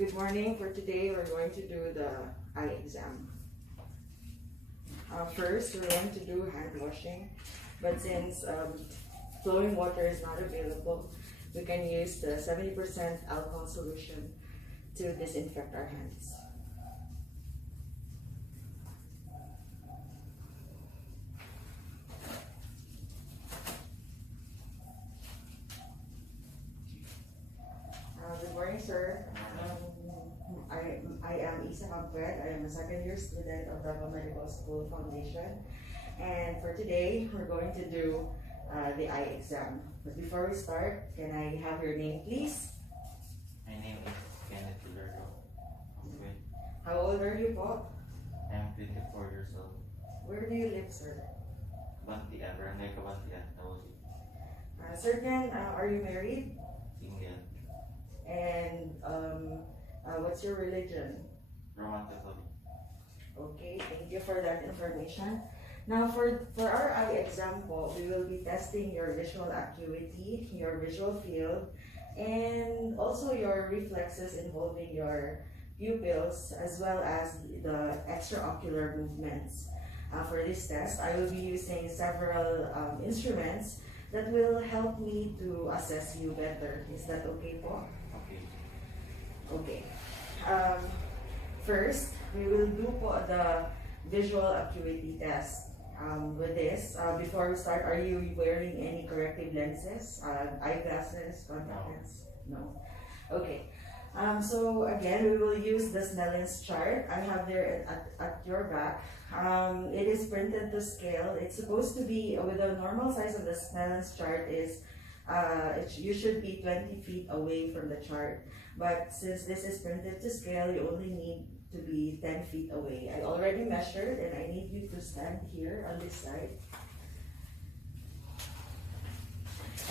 Good morning. For today, we're going to do the eye exam. First, we're going to do hand washing, but since flowing water is not available, we can use the 70% alcohol solution to disinfect our hands. Good morning, sir. I am Isa Magpet. I am a second-year student of the Medical School Foundation. And for today, we're going to do the eye exam. But before we start, can I have your name, please? My name is Kenneth Pilardo. Okay. How old are you, po? I'm 24 years old. Where do you live, sir? Bantian, Barangay Kabantian, Taosi. Sir Ken, are you married? Single. And what's your religion? Roman Catholic. Okay, thank you for that information. Now for our eye exam po, we will be testing your visual acuity, your visual field, and also your reflexes involving your pupils, as well as the extraocular movements. For this test, I will be using several instruments that will help me to assess you better. Is that okay po? Okay. Okay. First, we will do po the visual acuity test. With this, before we start, are you wearing any corrective lenses, eyeglasses, contact lens? No. Okay. So again, we will use the Snellen's chart. I have there at your back. It is printed to scale. It's supposed to be with the normal size of the Snellen's chart is you should be 20 feet away from the chart. But since this is printed to scale, you only need to be 10 feet away. I already measured and I need you to stand here on this side.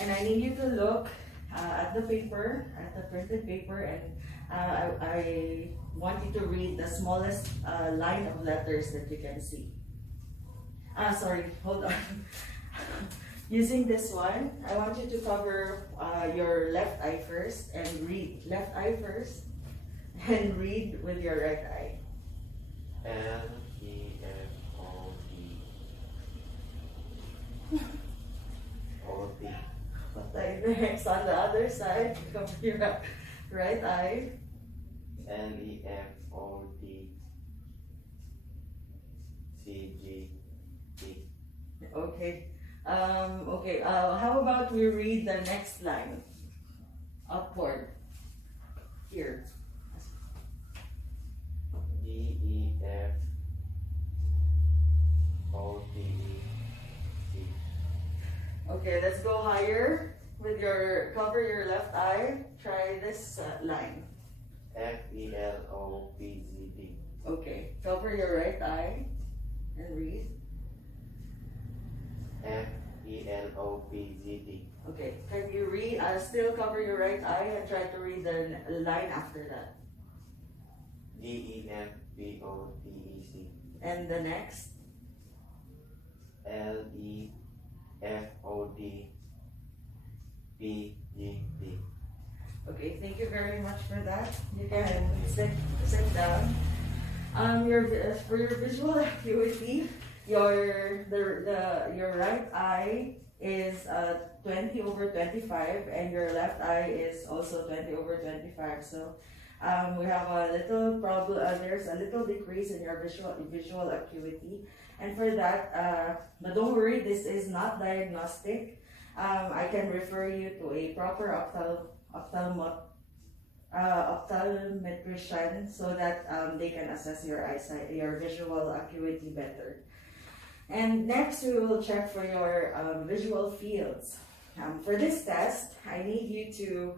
And I need you to look at the paper, at the printed paper, and I want you to read the smallest line of letters that you can see. Sorry, hold on. Using this one, I want you to cover your left eye first and read. Left eye first and read with your right eye. L-E-F-O-D. Okay, next on the other side, cover your right eye. L-E-F-O-D. C-G-T. Okay. How about we read the next line? Upward. Here. D-E-F-O-D-E-C. Okay, let's go higher with cover your left eye. Try this line. F-E-L-O-P-Z-D. Okay, cover your right eye and read. F-E-L-O-P-Z-D. Okay, can you read, still cover your right eye and try to read the line after that. D-E-F-B-O-D-E-C. And the next. L-E-F-O-D-P-G-D. Okay, thank you very much for that. You can sit down. For your visual acuity, your right eye is 20/25, and your left eye is also 20/25. So we have a little problem. There's a little decrease in your visual acuity, and for that, but don't worry, this is not diagnostic. I can refer you to a proper optometrician so that they can assess your eyesight, your visual acuity better. And next, we will check for your visual fields. For this test, I need you to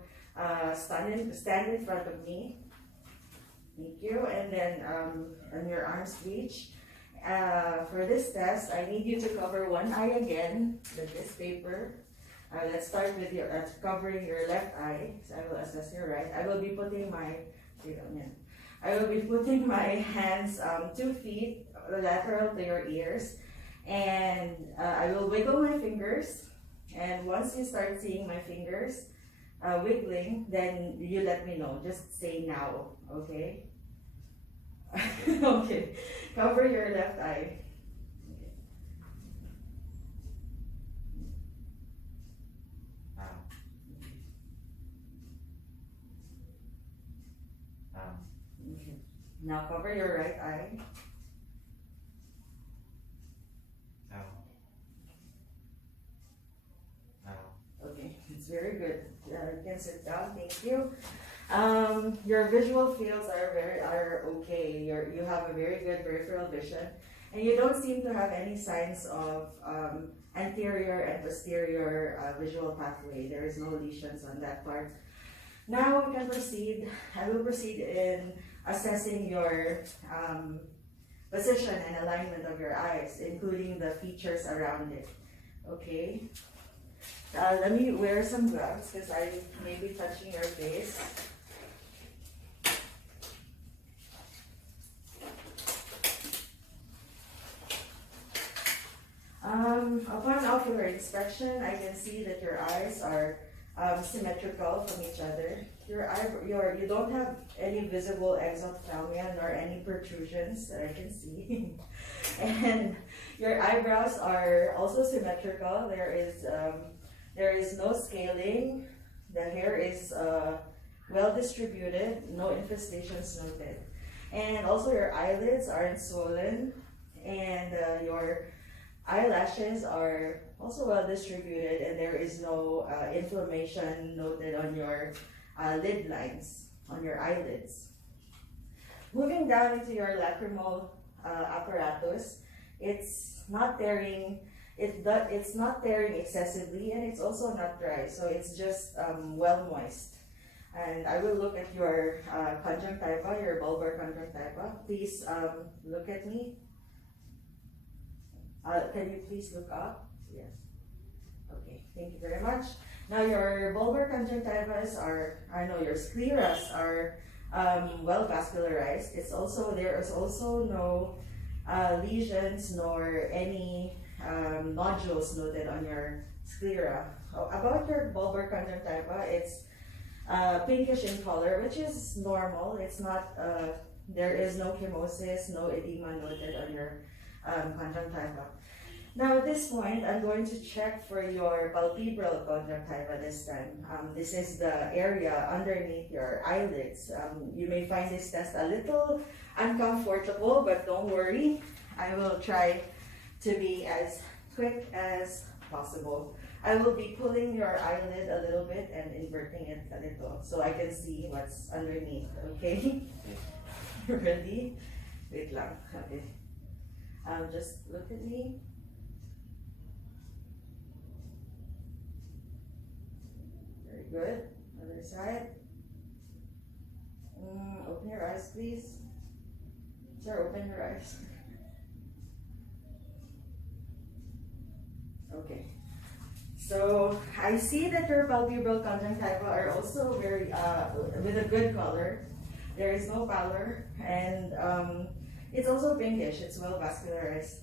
stand in front of me. Thank you. And then on your arm's reach. For this test, I need you to cover one eye again with this paper. Let's start with your covering your left eye. So I will assess your right. I will be putting my hands 2 feet lateral to your ears, and I will wiggle my fingers. And once you start seeing my fingers, wiggling, then you let me know. Just say now, okay? Okay. Cover your left eye. Now. Now. Okay. Now cover your right eye. Now. Now. Okay, it's very good. You can sit down. Thank you. Your visual fields are okay. You have a very good peripheral vision, and you don't seem to have any signs of anterior and posterior visual pathway. There is no lesions on that part. Now we can proceed. I will proceed in assessing your position and alignment of your eyes, including the features around it. Okay. Let me wear some gloves because I may be touching your face. Upon ocular inspection, I can see that your eyes are symmetrical from each other. You don't have any visible exophthalmia nor any protrusions that I can see. And your eyebrows are also symmetrical. There is no scaling. The hair is well distributed, no infestations noted. And also your eyelids aren't swollen, and your eyelashes are also well distributed, and there is no inflammation noted on your lid lines, on your eyelids. Moving down into your lacrimal apparatus, it's not tearing. It's not tearing excessively, and it's also not dry, so it's just well moist. And I will look at your conjunctiva, your bulbar conjunctiva. Please look at me. Can you please look up? Yes. Okay, thank you very much. Now your bulbar conjunctivas your scleras are well vascularized. There is also no lesions nor any nodules noted on your sclera. About your bulbar conjunctiva, it's pinkish in color, which is normal. It's not. There is no chemosis, no edema noted on your conjunctiva. Now at this point, I'm going to check for your palpebral conjunctiva this time. This is the area underneath your eyelids. You may find this test a little uncomfortable, but don't worry. I will try to be as quick as possible. I will be pulling your eyelid a little bit and inverting it a little so I can see what's underneath, okay? Ready? Wait lang, okay. Just look at me. Very good. Other side. Open your eyes, please. Sir, open your eyes. Okay. So I see that your palpebral conjunctiva are also very with a good color. There is no pallor, and it's also pinkish. It's well vascularized.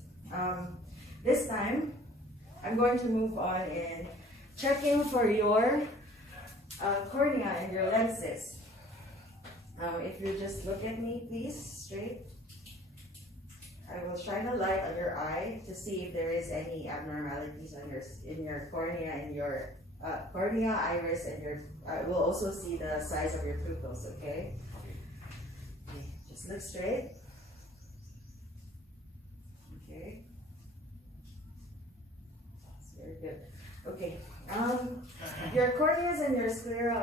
This time, I'm going to move on in checking for your cornea and your lenses. If you just look at me, please, straight. I will shine a light on your eye to see if there is any abnormalities in your cornea and your cornea, iris, and your. I will also see the size of your pupils. Okay. Okay. Just look straight. Okay. That's very good. Okay. Your corneas and your sclera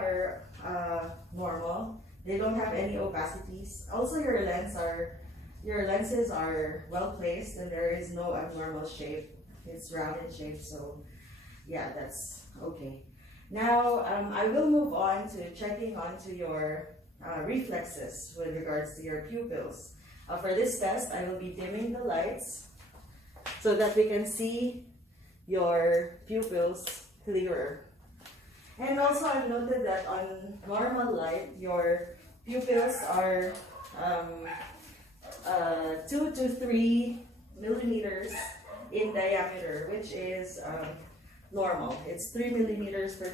are normal. They don't have any opacities. Also, your lenses are well placed, and there is no abnormal shape. It's round in shape, so yeah, that's okay. Now, I will move on to checking onto your reflexes with regards to your pupils. For this test, I will be dimming the lights so that we can see your pupils clearer. And also, I've noted that on normal light, your pupils are 2 to 3 millimeters in diameter, which is normal. It's 3 millimeters in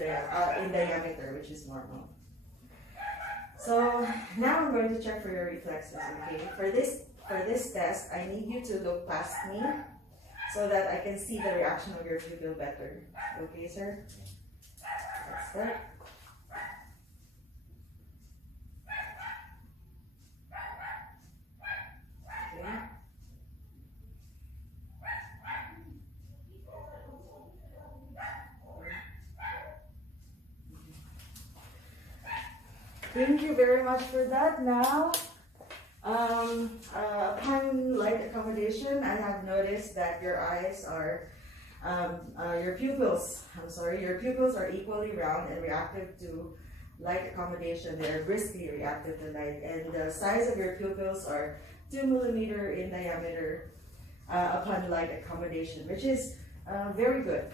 diameter, which is normal. So now I'm going to check for your reflexes. Okay. For this test, I need you to look past me so that I can see the reaction of your pupil better. Okay, sir? Let's start. Okay. Thank you very much for that. Now, upon light accommodation, I have noticed that your eyes are, your pupils are equally round and reactive to light accommodation. They are briskly reactive to light, and the size of your pupils are 2 millimeter in diameter upon light accommodation, which is very good.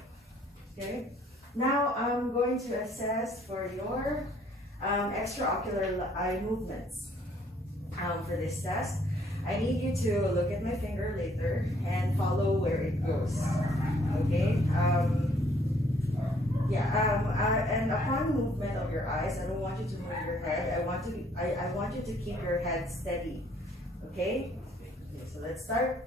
Okay. Now I'm going to assess for your extraocular eye movements. For this test, I need you to look at my finger later and follow where it goes. Okay. And upon movement of your eyes, I don't want you to move your head. I want you to keep your head steady. Okay. Okay. So let's start.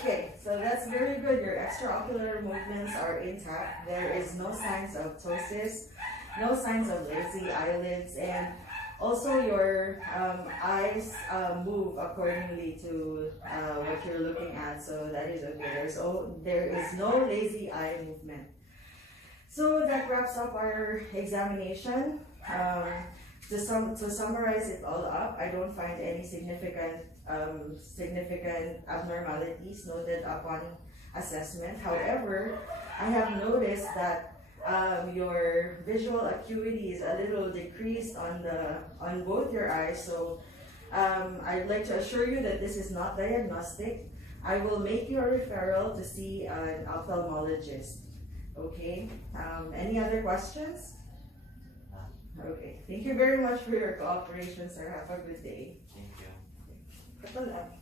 Okay, so that's very good. Your extraocular movements are intact. There is no signs of ptosis, no signs of lazy eyelids, and also your eyes move accordingly to what you're looking at, so that is okay. There is no lazy eye movement. So that wraps up our examination. To summarize it all up, I don't find any significant abnormalities noted upon assessment. However, I have noticed that your visual acuity is a little decreased on both your eyes. So I'd like to assure you that this is not diagnostic. I will make you a referral to see an ophthalmologist. Okay. Any other questions? Okay. Thank you very much for your cooperation, sir. Have a good day. Thank you. Ito lang.